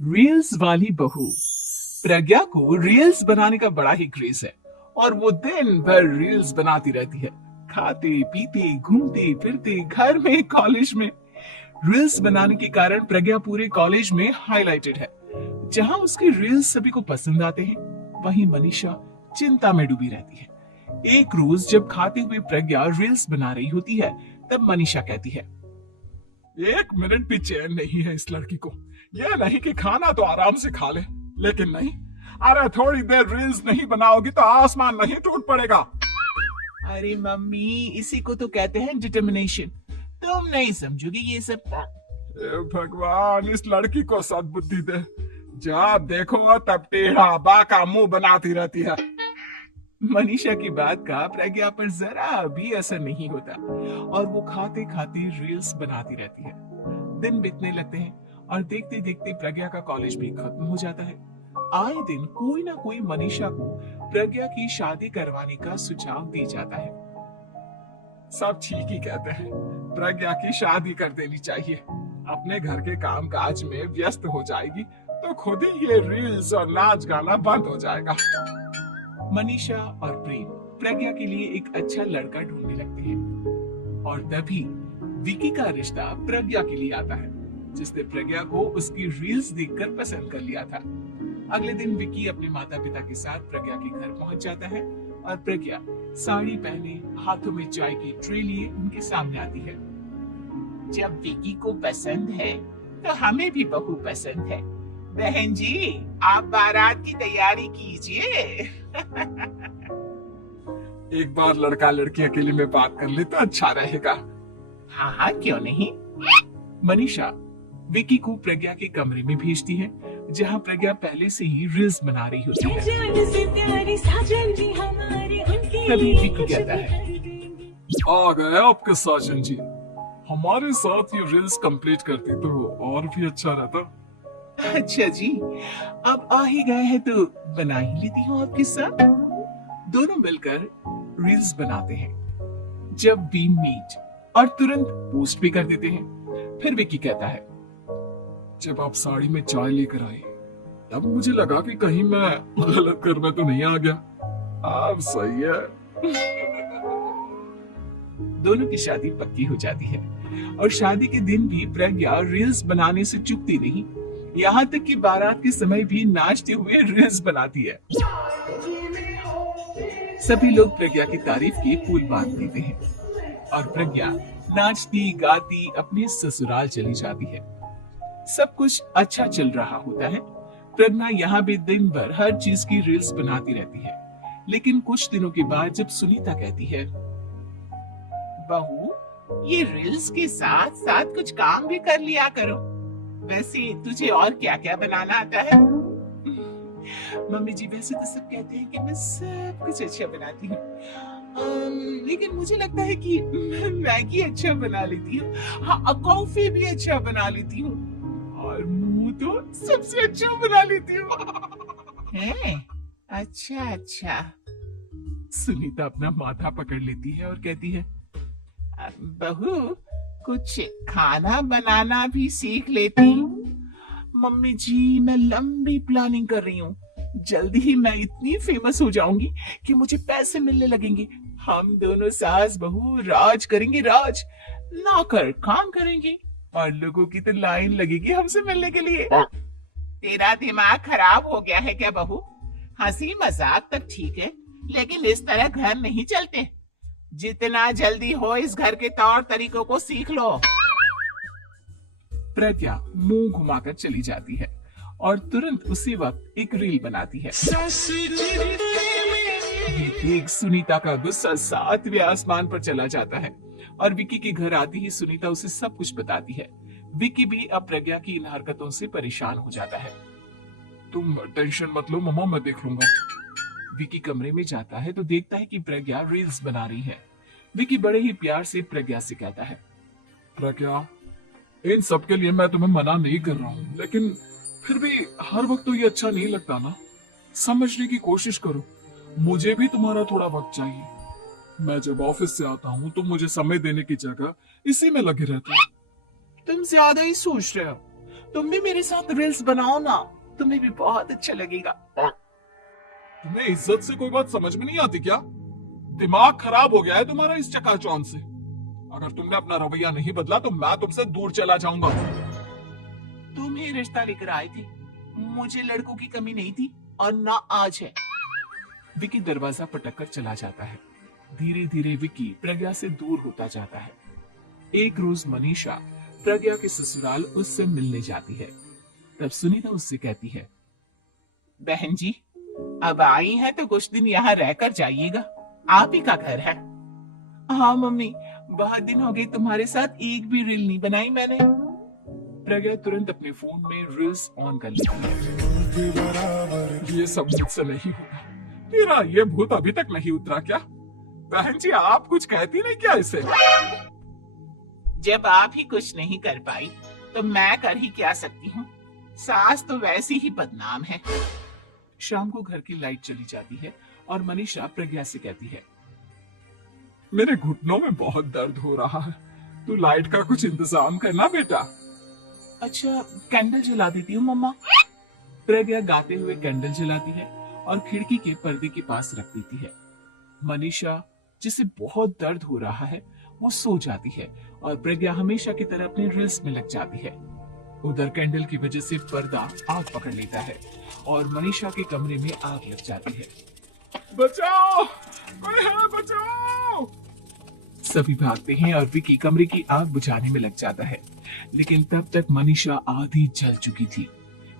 Reels वाली बहू। प्रज्ञा को रील्स बनाने का बड़ा ही क्रेज है और वो दिन भर रील्स बनाती रहती है। खाते पीते घूमते फिरते घर में कॉलेज में रील्स बनाने के कारण प्रज्ञा पूरे कॉलेज में हाईलाइटेड है। जहां उसके रील्स सभी को पसंद आते हैं, वहीं मनीषा चिंता में डूबी रहती है। एक रोज जब खाते हुए प्रज्ञा रील्स बना रही होती है, तब मनीषा कहती है, एक मिनट भी चैन नहीं है इस लड़की को। यह नहीं कि खाना तो आराम से खा ले, लेकिन नहीं, अरे थोड़ी देर रील्स नहीं बनाओगी तो आसमान नहीं टूट पड़ेगा। अरे मम्मी, इसी को तो कहते हैं डिटर्मिनेशन। तुम नहीं समझोगी ये सब। भगवान, इस लड़की को सद्बुद्धि दे। जब देखो तब टेढ़ा बाका मुंह बनाती रहती है। मनीषा की बात का प्रज्ञा पर जरा भी असर नहीं होता और वो खाते खाते रील्स बनाती रहती है। दिन बीतने लगते हैं और देखते देखते प्रज्ञा का कॉलेज भी खत्म हो जाता है। आए दिन कोई ना कोई मनीषा को प्रज्ञा की शादी करवाने का सुझाव दी जाता है। सब ठीक ही कहते हैं, प्रज्ञा की शादी कर देनी चाहिए। अपने घर के काम काज में व्यस्त हो जाएगी तो खुद ही ये रील्स और नाच गाना बंद हो जाएगा। मनीषा और प्रेम प्रज्ञा के लिए एक अच्छा लड़का ढूंढने लगते हैं और तभी विकी का रिश्ता प्रज्ञा के लिए आता है, जिसने प्रज्ञा को उसकी रील्स देखकर पसंद कर लिया था। अगले दिन विकी अपने माता पिता के साथ प्रज्ञा के घर पहुंच जाता है और प्रज्ञा साड़ी पहने हाथों में चाय की ट्रे लिए उनके सामने आती है। जब विकी को पसंद है तो हमें भी बहू पसंद है। बहन जी, आप बारात की तैयारी कीजिए। एक बार लड़का लड़की अकेले में बात कर ले तो अच्छा रहेगा। हाँ हाँ, क्यों नहीं। मनीषा विकी को प्रज्ञा के कमरे में भेजती है, जहाँ प्रज्ञा पहले से ही रील्स बना रही होती है। तभी विकी कहता है, आ गए आपके साजन जी। हमारे साथ ये रील्स कंप्लीट करती तो और भी अच्छा रहता। अच्छा जी, अब आ ही गए हैं तो बना ही लेती हूँ आपके साथ। दोनों मिलकर रील्स बनाते हैं। जब वी मीट और तुरंत पोस्ट भी कर देते हैं। फिर विकी कहता है, जब आप साड़ी में चाय लेकर आए तब मुझे लगा कि कहीं मैं गलत घर में तो नहीं आ गया। अब सही है। दोनों की शादी पक्की हो जाती है और शादी के दिन भी प्रज्ञा रील्स बनाने से चूकती नहीं। यहाँ तक कि बारात के समय भी नाचते हुए रील्स बनाती है। सभी लोग प्रज्ञा की तारीफ के पुल बांध देते हैं और प्रज्ञा नाचती गाती अपने ससुराल चली जाती है। सब कुछ अच्छा चल रहा होता है। प्रज्ञा यहाँ भी दिन भर हर चीज की रील्स बनाती रहती है। लेकिन कुछ दिनों के बाद जब सुनीता कहती है, बहू, ये रील्स के साथ साथ कुछ काम भी कर लिया करो। वैसे तुझे और क्या क्या बनाना आता है? मम्मी जी, वैसे तो सब कहते हैं कि मैं सब कुछ अच्छा बनाती हूँ, लेकिन मुझे लगता है कि मैं मैगी अच्छा बना लेती हूँ। हाँ, कॉफी भी अच्छा बना लेती हूँ और मुंह तो सबसे अच्छा बना लेती हूँ। है? अच्छा अच्छा। सुनीता अपना माथा पकड़ लेती है और कहती है, बहू, कुछ खाना बनाना भी सीख लेती। मम्मी जी, मैं लंबी प्लानिंग कर रही हूँ। जल्दी ही मैं इतनी फेमस हो जाऊंगी कि मुझे पैसे मिलने लगेंगे। हम दोनों सास बहू राज करेंगे, राज। नौकर काम करेंगे और लोगों की तो लाइन लगेगी हमसे मिलने के लिए। तेरा दिमाग खराब हो गया है क्या बहू? हंसी मजाक तक ठीक है, लेकिन इस तरह घर नहीं चलते। जितना जल्दी हो इस घर के तौर तरीकों को सीख लो। प्रज्ञा मुंह घुमाकर चली जाती है और तुरंत उसी वक्त एक रील बनाती है। ये देख सुनीता का गुस्सा 7वें आसमान पर चला जाता है और विकी के घर आती ही सुनीता उसे सब कुछ बताती है। विकी भी अब प्रज्ञा की इन हरकतों से परेशान हो जाता है। तुम टेंशन मत लो मम्मा, मैं देख लूंगा। विकी कमरे में जाता है तो देखता है कि प्रज्ञा रील्स बना रही है। विकी बड़े ही प्यार से प्रज्ञा से कहता है, प्रज्ञा, इन सब के लिए मैं तुम्हें मना नहीं कर रहा हूँ, लेकिन फिर भी हर वक्त तो ये अच्छा नहीं लगता ना। समझने की कोशिश करो, मुझे भी तुम्हारा थोड़ा वक्त चाहिए। मैं जब ऑफिस से आता हूँ तो मुझे समय देने की जगह इसी में लगे रहते हो। तुम ज्यादा ही सोच रहे हो। तुम भी मेरे साथ रील्स बनाओ ना, तुम्हें भी बहुत अच्छा लगेगा। तुम्हें इज्जत से कोई बात समझ में नहीं आती क्या? दिमाग खराब हो गया है तुम्हारा इस चकाचौंध से। अगर तुमने अपना रवैया नहीं बदला तो मैं तुमसे दूर चला जाऊंगा। तुम ही रिश्ता लेकर आए थे, मुझे लड़कों की कमी नहीं थी और ना आज है। विकी दरवाजा पटककर चला जाता है। धीरे धीरे विकी प्रज्ञा से दूर होता जाता है। एक रोज मनीषा प्रज्ञा के ससुराल उससे मिलने जाती है। तब सुनीता उससे कहती है, बहन जी अब आई है तो कुछ दिन यहाँ रहकर जाइएगा, आप ही का घर है। हाँ मम्मी, बहुत दिन हो गए तुम्हारे साथ एक भी रील नहीं बनाई मैंने। प्रज्ञा तुरंत अपने फोन में रील्स ऑन कर लेती है। ये सब मुझसे नहीं होगा। तेरा ये भूत अभी तक नहीं उतरा क्या? बहन जी आप कुछ कहती नहीं क्या इसे? जब आप ही कुछ नहीं कर पाई तो मैं कर ही क्या सकती हूँ, सास तो वैसी ही बदनाम है। शाम को घर की लाइट चली जाती है और मनीषा प्रज्ञा से कहती है, मेरे घुटनों में बहुत दर्द हो रहा है, तू लाइट का कुछ इंतजाम करना बेटा। अच्छा कैंडल जला देती हूँ मम्मा। प्रज्ञा गाते हुए कैंडल जलाती है और खिड़की के पर्दे के पास रख देती है। मनीषा जिसे बहुत दर्द हो रहा है वो सो जाती है और प्रज्ञा हमेशा की तरह अपने रील्स में लग जाती है। उधर कैंडल की वजह से पर्दा आग पकड़ लेता है और मनीषा के कमरे में आग लग जाती है। बचाओ, कोई है, बचाओ। सभी भागते हैं और विकी कमरे की आग बुझाने में लग जाता है, लेकिन तब तक मनीषा आधी जल चुकी थी।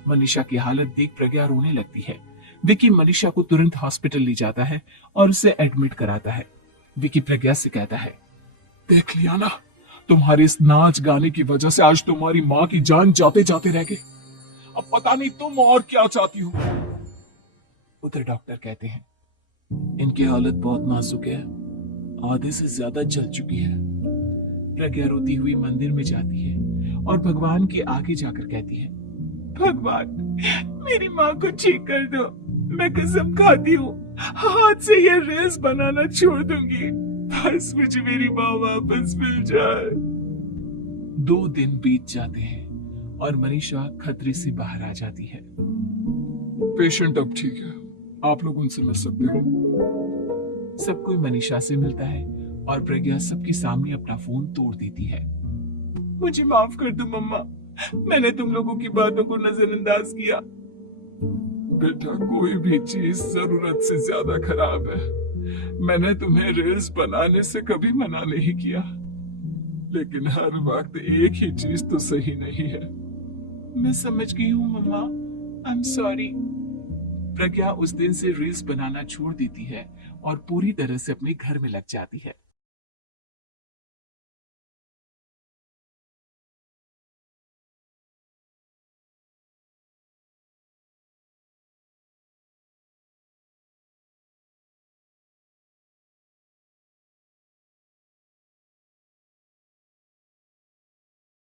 मनीषा की हालत देख प्रज्ञा रोने लगती है। विकी मनीषा को तुरंत हॉस्पिटल ले जाता है और उसे एडमिट कराता है। विकी प्रज्ञा से कहता है, देख लिया ना, तुम्हारे इस नाच गाने की वजह से आज तुम्हारी माँ की जान जाते जाते रह गई। अब पता नहीं तुम और क्या चाहती हो। उधर डॉक्टर कहते हैं, इनकी हालत बहुत नाजुक है, आधे से ज्यादा जल चुकी है। प्रज्ञा रोती हुई मंदिर में जाती है और भगवान के आगे जाकर कहती है, भगवान मेरी माँ को ठीक कर दो, मैं कसम खाती हूँ हाथ से ये रील्स बनाना छोड़ दूंगी, बस मुझे मेरी माँ वापस मिल जाए। 2 दिन बीत जाते हैं और मनीषा खतरे से बाहर आ जाती है। पेशेंट अब ठीक है, आप लोग उनसे मिल सकते हो। सब कोई मनीषा से मिलता है और प्रज्ञा सबके सामने अपना फोन तोड़ देती है। मुझे माफ कर दो मम्मा, मैंने तुम लोगों की बातों को नजरअंदाज किया। बेटा कोई भी चीज जरूरत से ज्यादा खराब है। मैंने तुम्हें रील्स बनाने से कभी मना नहीं किया, लेकिन हर वक्त एक ही चीज तो सही नहीं है। मैं समझ गई हूँ मम्मा, आई एम सॉरी। प्रज्ञा उस दिन से रील्स बनाना छोड़ देती है और पूरी तरह से अपने घर में लग जाती है।